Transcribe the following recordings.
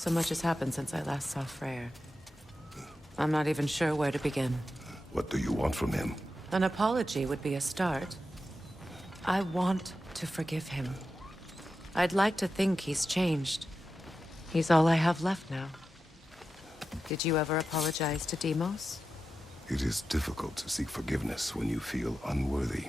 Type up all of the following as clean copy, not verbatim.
So much has happened since I last saw Freyr. I'm not even sure where to begin. What do you want from him? An apology would be a start. I want to forgive him. I'd like to think he's changed. He's all I have left now. Did you ever apologize to Deimos? It is difficult to seek forgiveness when you feel unworthy.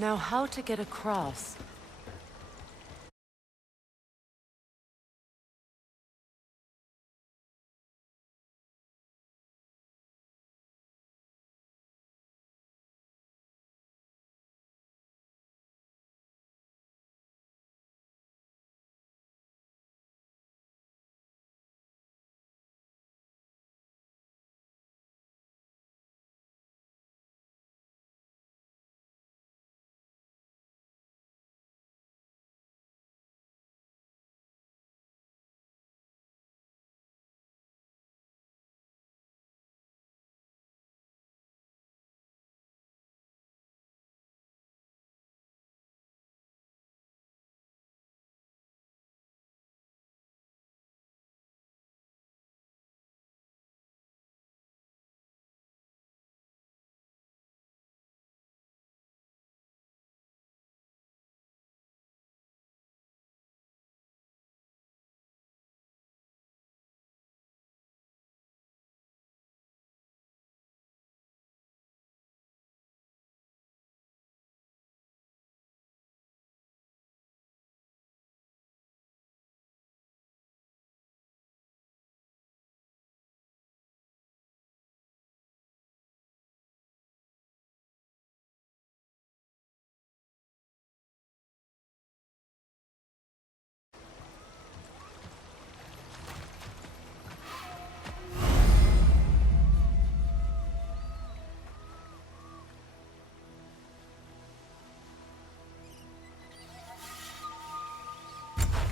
Now, how to get across?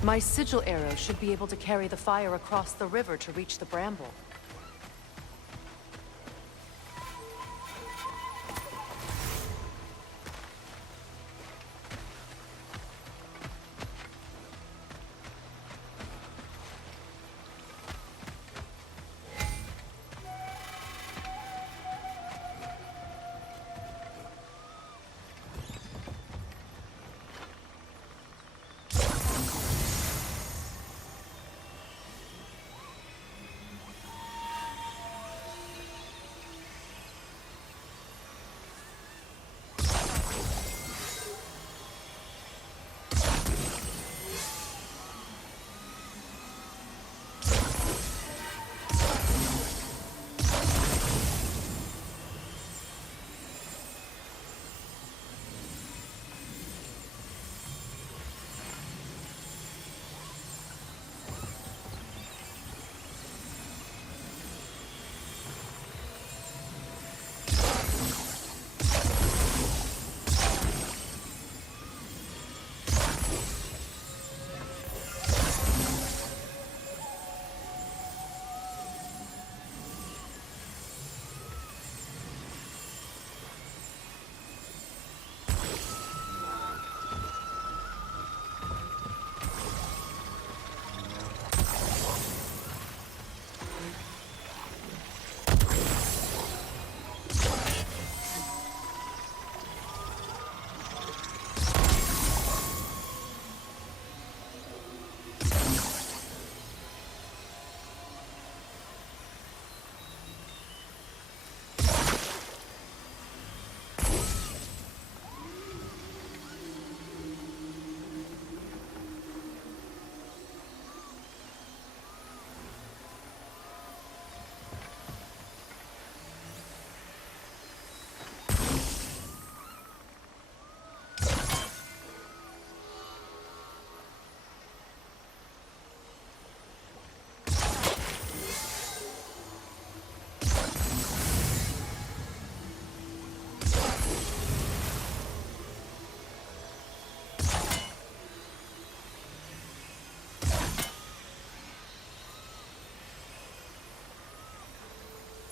My sigil arrow should be able to carry the fire across the river to reach the bramble.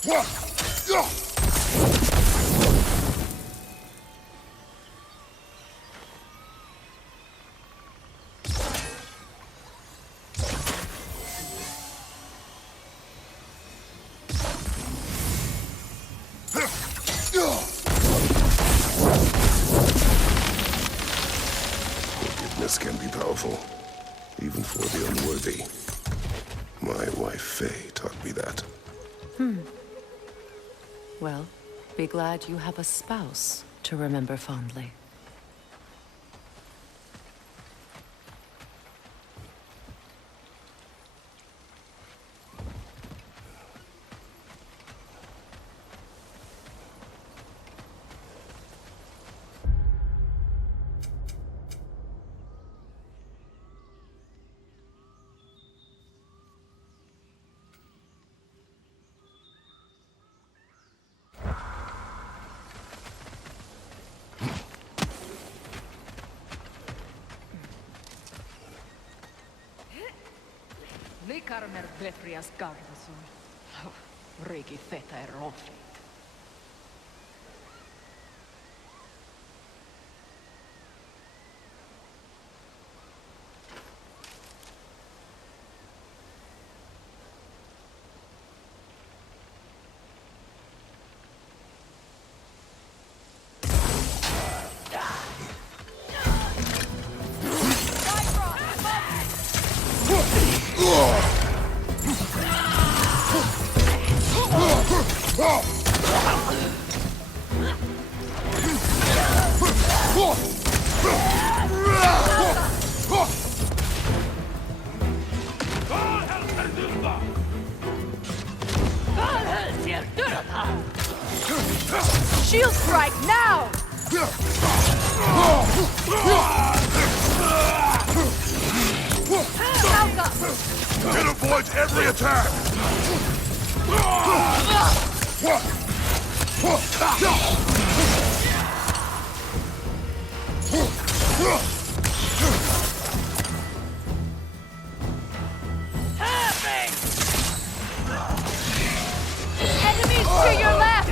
Forgiveness can be powerful, even for the unworthy. My wife, Faye, taught me that. Well, be glad you have a spouse to remember fondly. Likarmer Betrias Gardason. Rigi feta e ronfli. Shield strike now! It avoids every attack! Enemies to your left!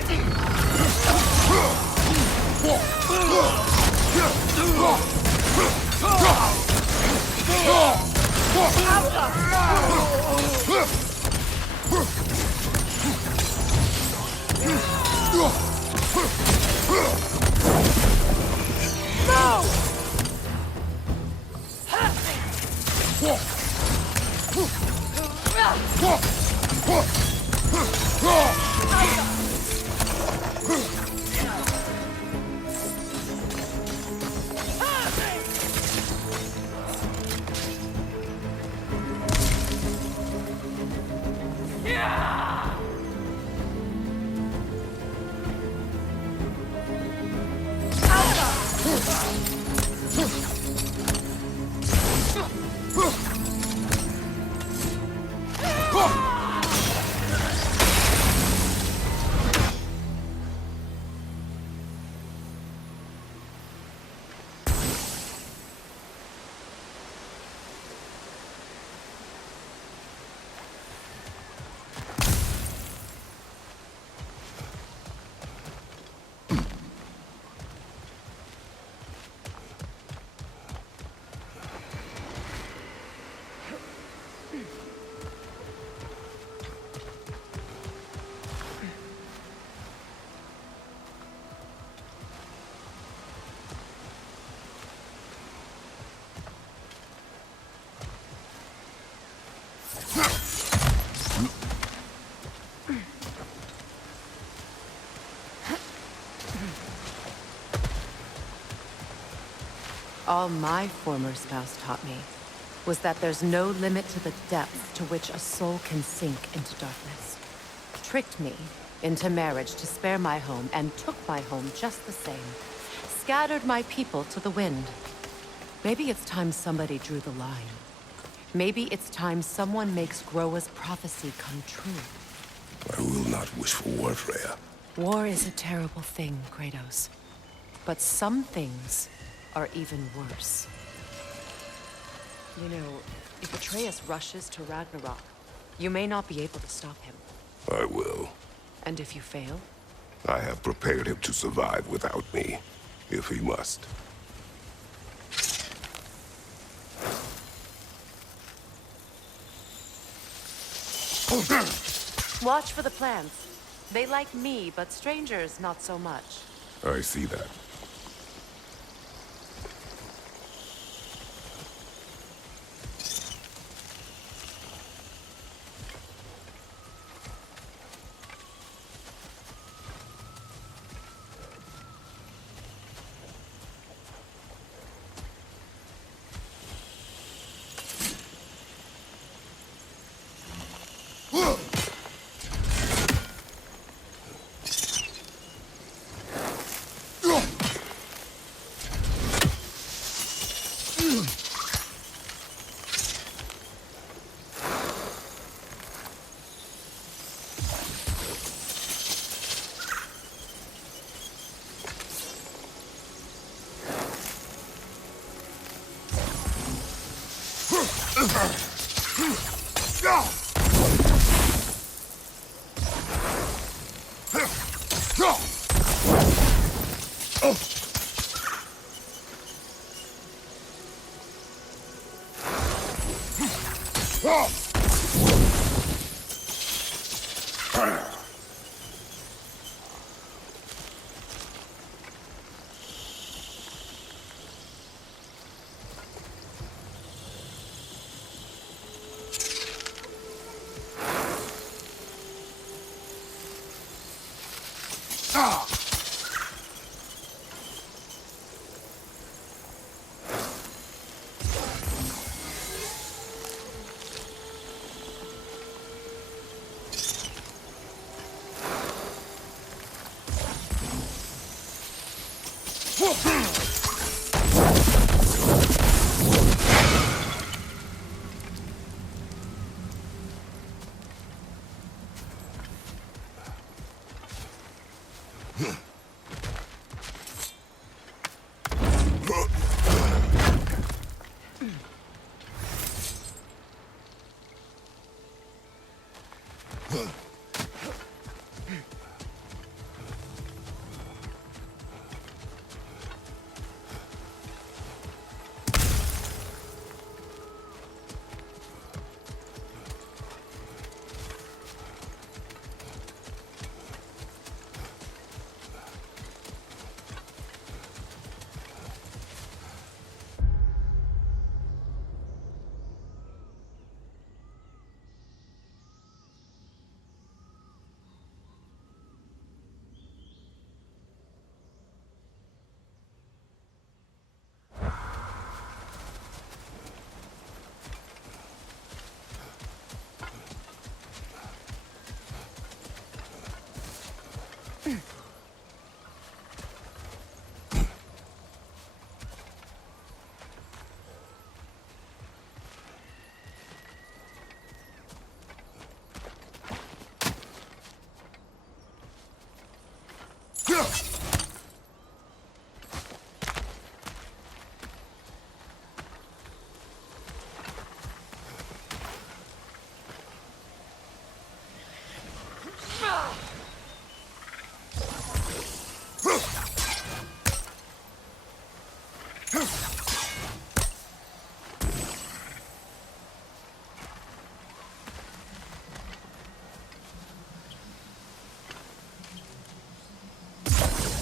All my former spouse taught me was that there's no limit to the depth to which a soul can sink into darkness. Tricked me into marriage to spare my home and took my home just the same. Scattered my people to the wind. Maybe it's time somebody drew the line. Maybe it's time someone makes Groa's prophecy come true. I will not wish for war, Freya. War is a terrible thing, Kratos. But some things are even worse. You know, if Atreus rushes to Ragnarok, you may not be able to stop him. I will. And if you fail? I have prepared him to survive without me, if he must. Watch for the plants. They like me, but strangers not so much. I see that.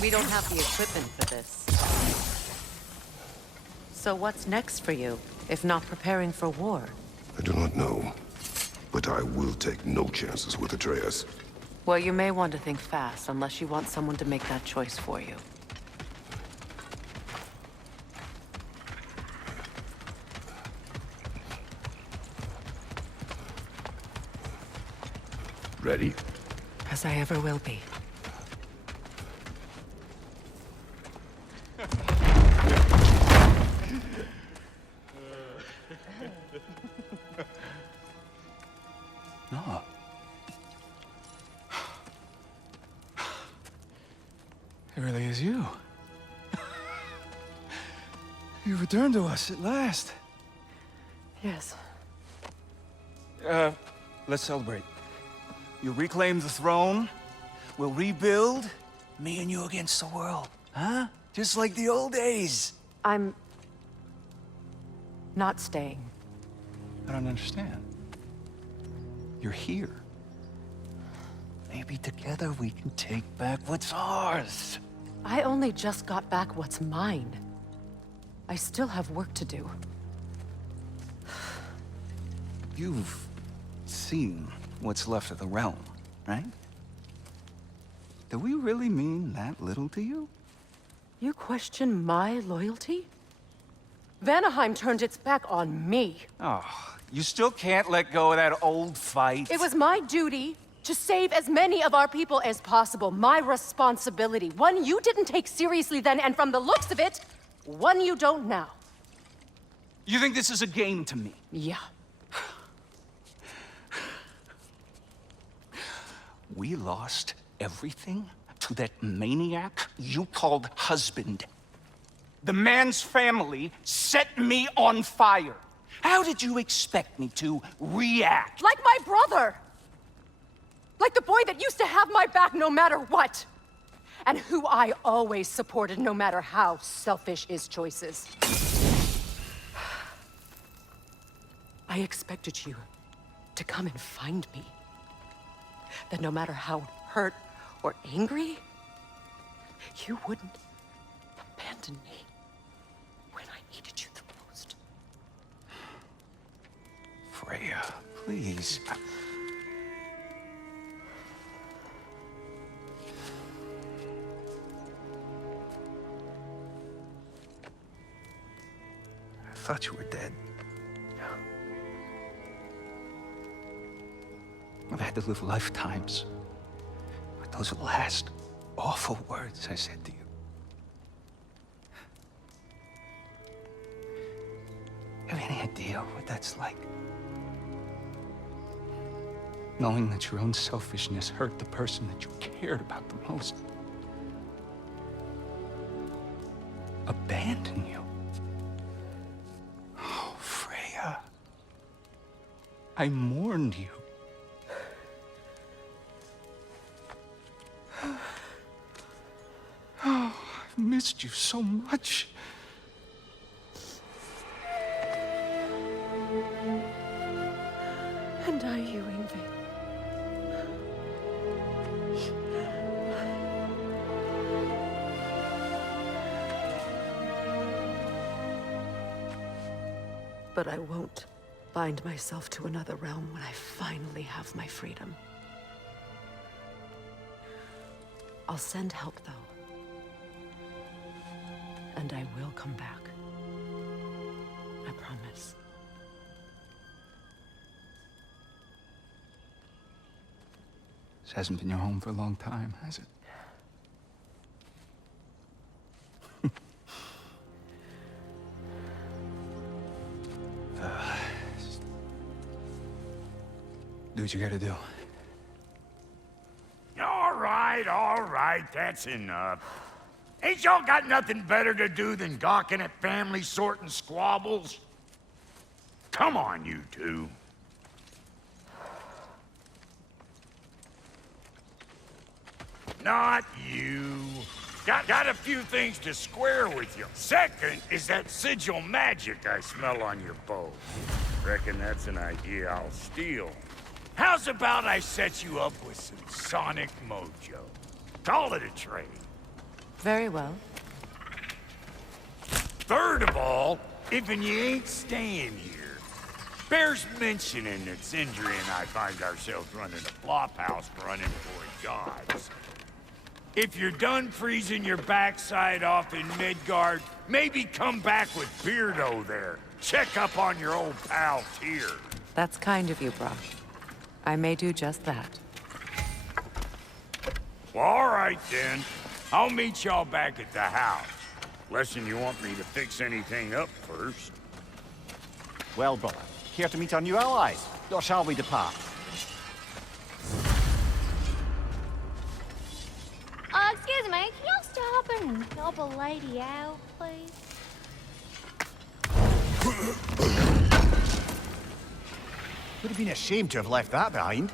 We don't have the equipment for this. So what's next for you, if not preparing for war? I do not know, but I will take no chances with Atreus. Well, you may want to think fast, unless you want someone to make that choice for you. Ready? As I ever will be. No. It really is you. You returned to us at last. Yes. Let's celebrate. You reclaimed the throne, We'll rebuild, me and you against the world, huh? Just like the old days. I'm not staying. I don't understand. You're here. Maybe together we can take back what's ours. I only just got back what's mine. I still have work to do. You've seen what's left of the realm, right? Do we really mean that little to you? You question my loyalty? Vanaheim turned its back on me. Oh, you still can't let go of that old fight? It was my duty to save as many of our people as possible. My responsibility. One you didn't take seriously then, and from the looks of it, one you don't now. You think this is a game to me? Yeah. We lost everything to that maniac you called husband. The man's family set me on fire. How did you expect me to react? Like my brother! Like the boy that used to have my back no matter what! And who I always supported no matter how selfish his choices. I expected you to come and find me. That no matter how hurt or angry, you wouldn't abandon me when I needed you the most. Freya, please. I thought you were dead. I've had to live lifetimes with those last awful words I said to you. Have any idea what that's like? Knowing that your own selfishness hurt the person that you cared about the most. Abandon you. Oh, Freya. I mourned you. Oh, I've missed you so much. And are you, Ingrid? But I won't bind myself to another realm when I finally have my freedom. I'll send help, though. And I will come back. I promise. This hasn't been your home for a long time, has it? Do what you gotta do. All right, that's enough. Ain't y'all got nothing better to do than gawking at family sorting squabbles? Come on, you two. Not you. Got a few things to square with you. Second is that sigil magic I smell on your bow. Reckon that's an idea I'll steal. How's about I set you up with some sonic mojo? Call it a trade. Very well. Third of all, if you ain't staying here, bears mentioning that Sindri and I find ourselves running a flop house for unemployed jobs. If you're done freezing your backside off in Midgard, maybe come back with Beardo there. Check up on your old pal Tyr. That's kind of you, Brock. I may do just that. Well, all right then. I'll meet y'all back at the house. Less'n you want me to fix anything up first. Well, brother, here to meet our new allies, or shall we depart? Excuse me, can y'all stop and help a lady out, please? Would have been a shame to have left that behind.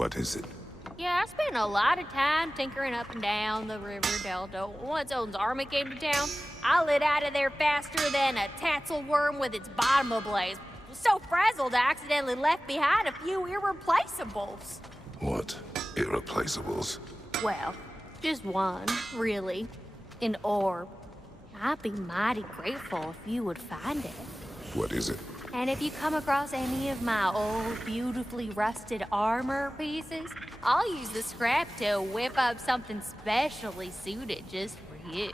What is it? Yeah, I spent a lot of time tinkering up and down the river delta. Once Odin's army came to town, I lit out of there faster than a tassel worm with its bottom ablaze. Was so frazzled I accidentally left behind a few irreplaceables. What? Irreplaceables? Well, just one, really. An orb. I'd be mighty grateful if you would find it. What is it? And if you come across any of my old, beautifully rusted armor pieces, I'll use the scrap to whip up something specially suited just for you.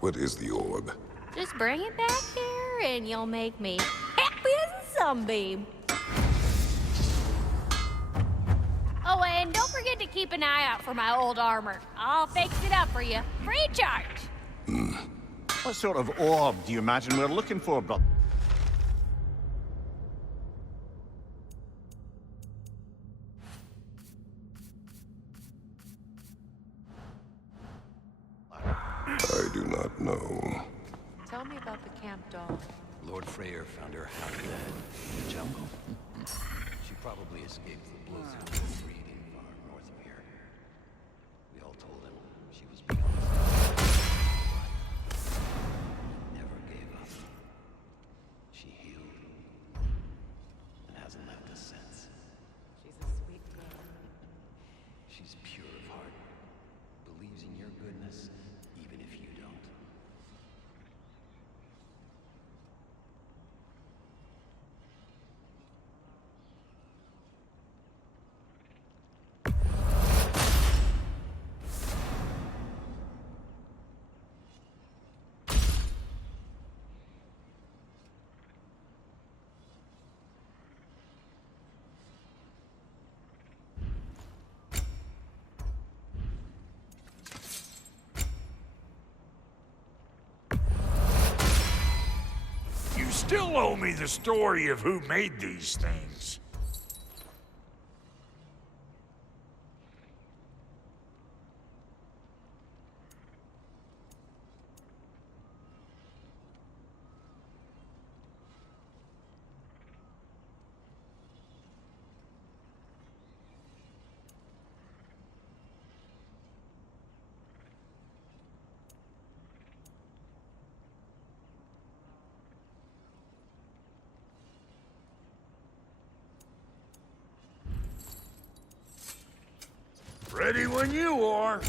What is the orb? Just bring it back here and you'll make me happy as a sunbeam. Oh, and don't forget to keep an eye out for my old armor. I'll fix it up for you, free of charge. What sort of orb do you imagine we're looking for, brother? I do not know. Tell me about the camp doll. Lord Freyr found her half dead in the jungle. She probably escaped the blows of the breeding far north of here. We all told him she was beyond but he never gave up. She healed and hasn't left us since. She's a sweet girl. She's pure of heart, believes in your goodness, even if you don't. You still owe me the story of who made these things. Ready when you are.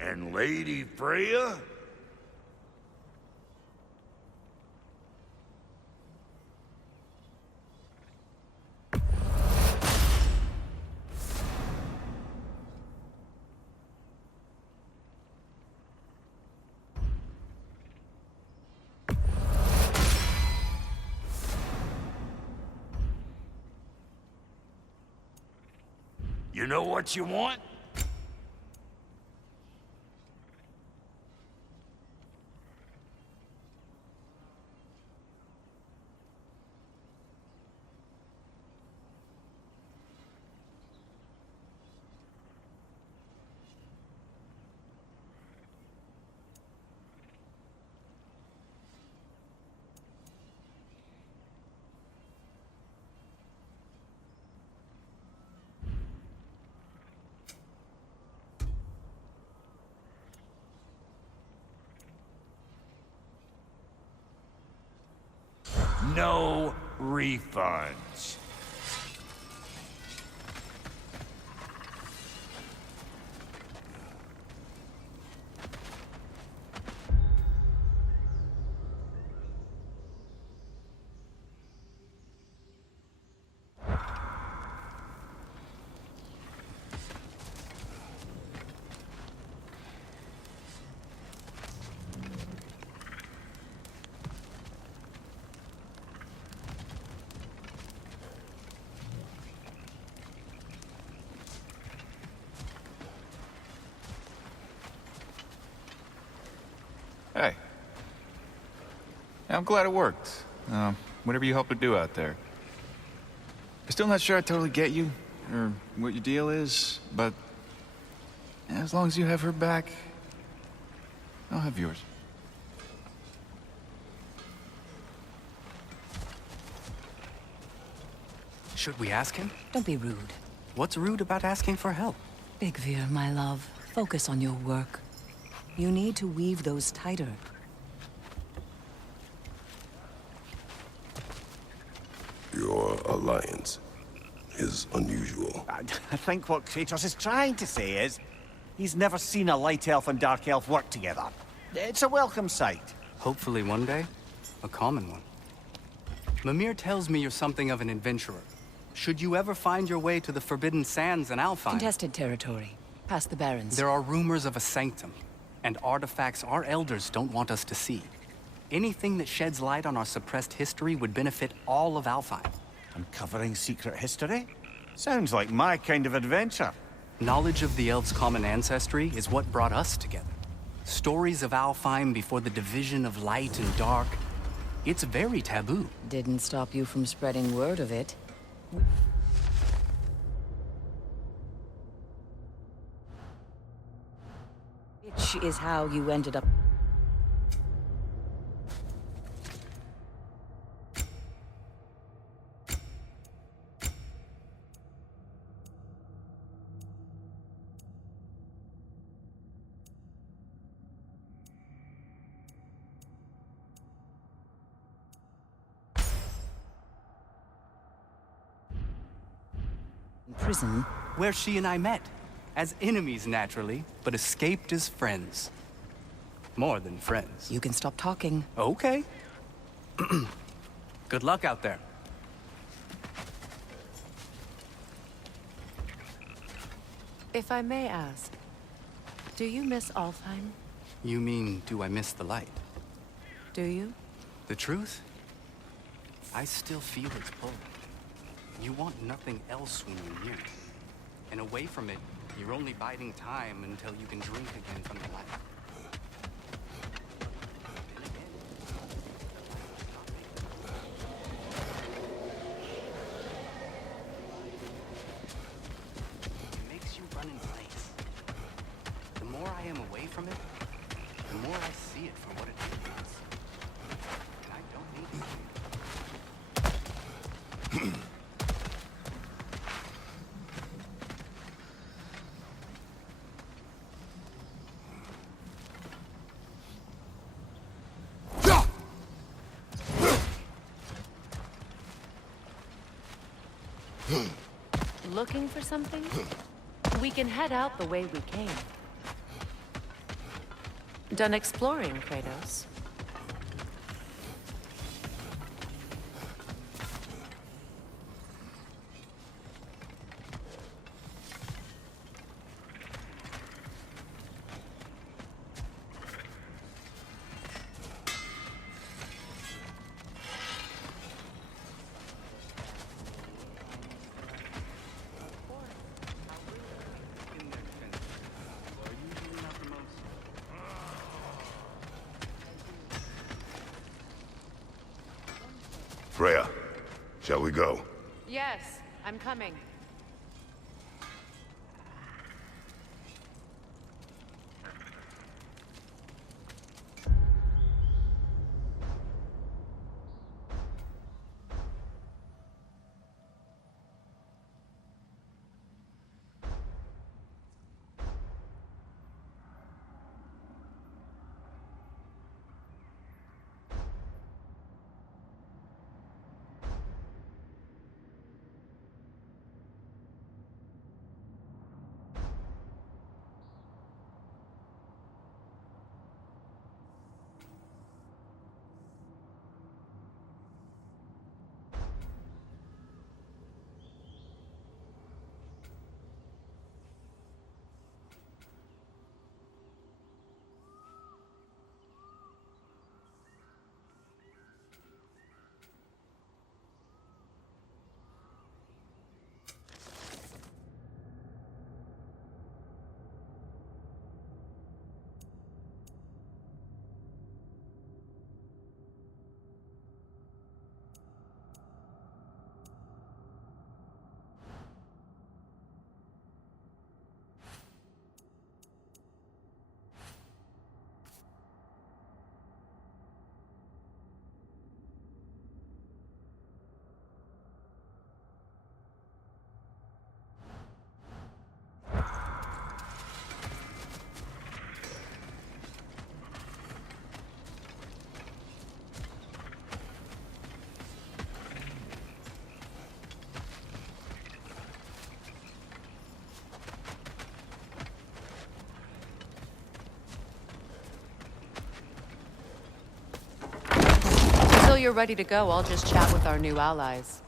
And Lady Freya? You know what you want? No refunds. Hey. I'm glad it worked. Whatever you helped her do out there. I'm still not sure I totally get you, or what your deal is, but as long as you have her back, I'll have yours. Should we ask him? Don't be rude. What's rude about asking for help? Bigvir, my love, focus on your work. You need to weave those tighter. Your alliance is unusual. I think what Kratos is trying to say is, he's never seen a light elf and dark elf work together. It's a welcome sight. Hopefully one day, a common one. Mimir tells me you're something of an adventurer. Should you ever find your way to the Forbidden Sands in Alfheim... Contested territory. Past the Barrens. There are rumors of a sanctum, and artifacts our elders don't want us to see. Anything that sheds light on our suppressed history would benefit all of Alfheim. Uncovering secret history? Sounds like my kind of adventure. Knowledge of the elves' common ancestry is what brought us together. Stories of Alfheim before the division of light and dark. It's very taboo. Didn't stop you from spreading word of it. Which is how you ended up... prison. Where she and I met. As enemies, naturally, but escaped as friends. More than friends. You can stop talking. Okay. Good luck out there. If I may ask, do you miss Alfheim? You mean, do I miss the light? Do you? The truth? I still feel its pull. You want nothing else when you're near it. And away from it, you're only biding time until you can drink again from the light. It makes you run in place. The more I am away from it, the more I see it for what it is. And I don't need to. Looking for something? We can head out the way we came. Done exploring, Kratos? Freya, shall we go? Yes, I'm coming. Until you're ready to go, I'll just chat with our new allies.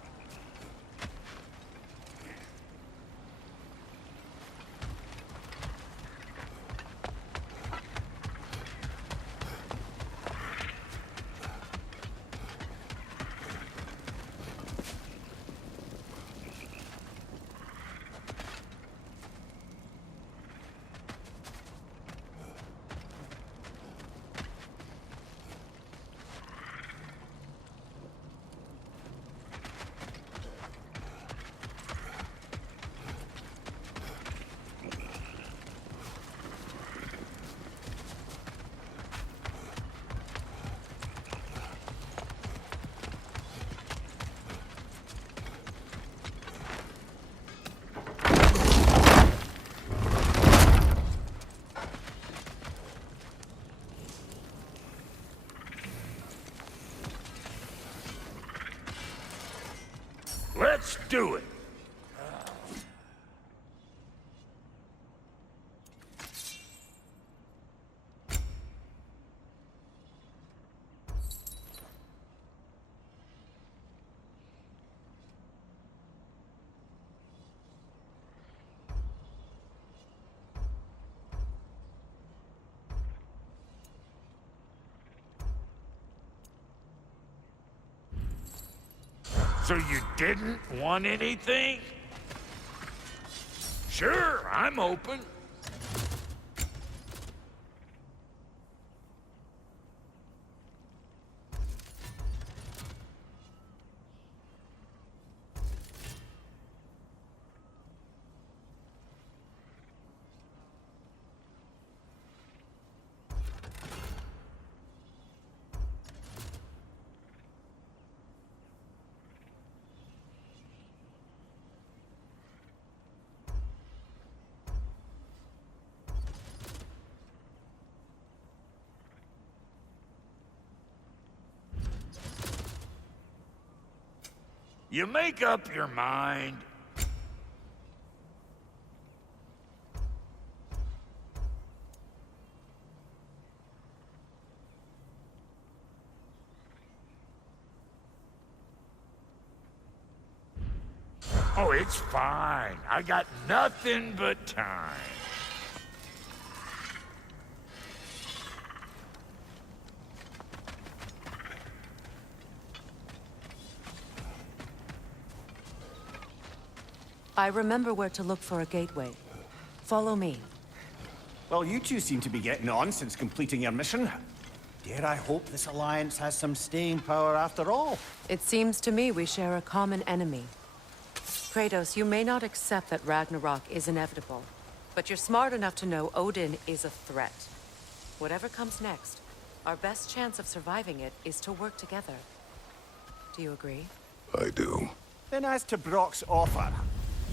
Let's do it. So you didn't want anything? Sure, I'm open. You make up your mind. Oh, it's fine. I got nothing but time. I remember where to look for a gateway. Follow me. Well, you two seem to be getting on since completing your mission. Dare I hope this alliance has some staying power after all? It seems to me we share a common enemy. Kratos, you may not accept that Ragnarok is inevitable, but you're smart enough to know Odin is a threat. Whatever comes next, our best chance of surviving it is to work together. Do you agree? I do. Then as to Brock's offer,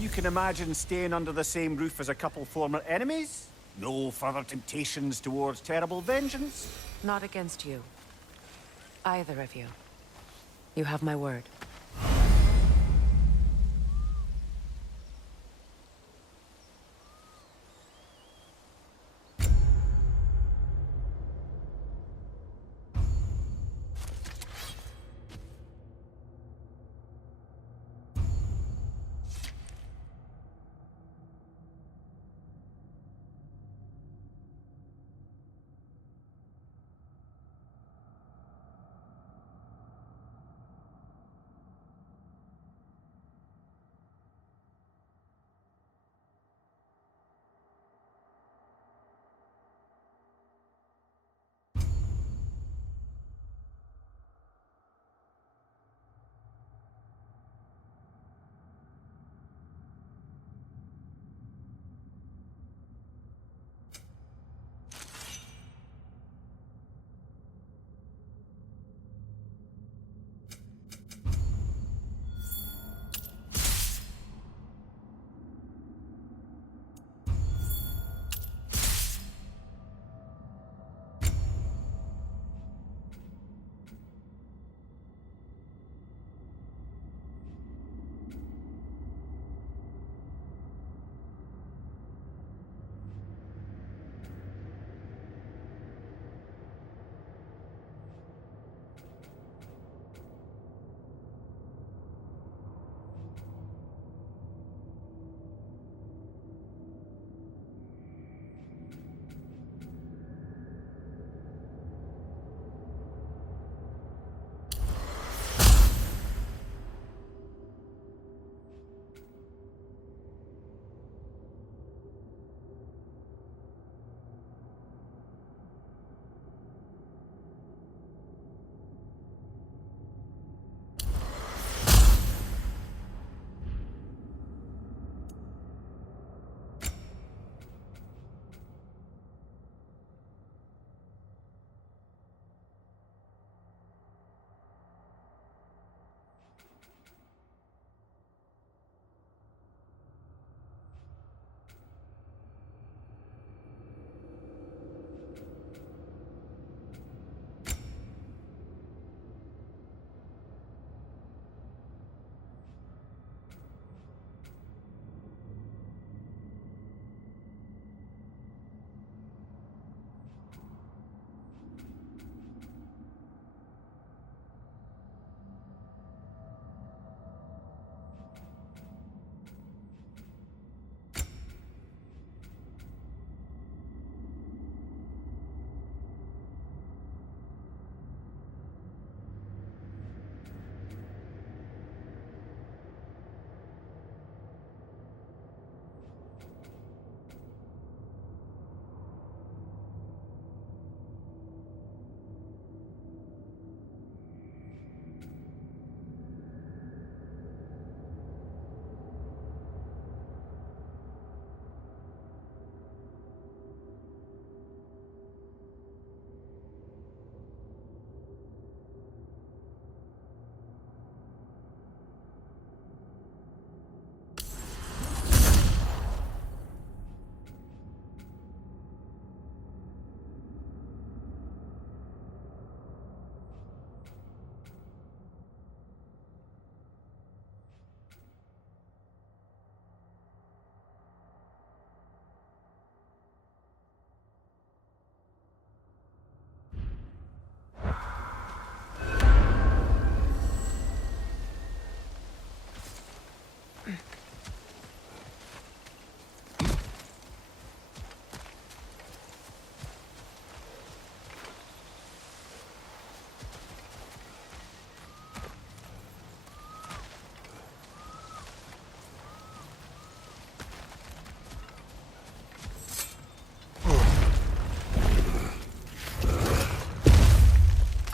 you can imagine staying under the same roof as a couple former enemies? No further temptations towards terrible vengeance? Not against you. Either of you. You have my word.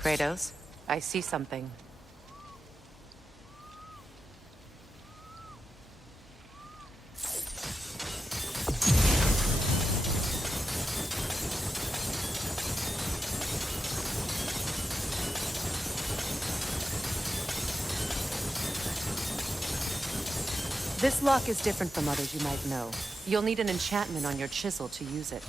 Kratos, I see something. This lock is different from others you might know. You'll need an enchantment on your chisel to use it.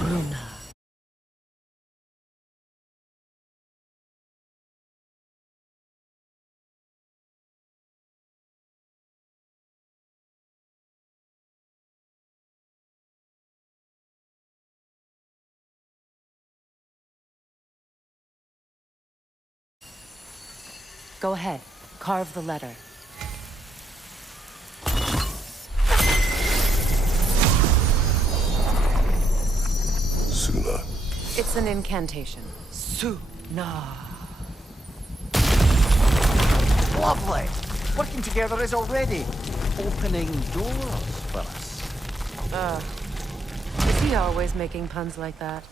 Runa. Go ahead. Carve the letter. Suna. It's an incantation. Suna. Lovely! Working together is already opening doors for us. Is he always making puns like that?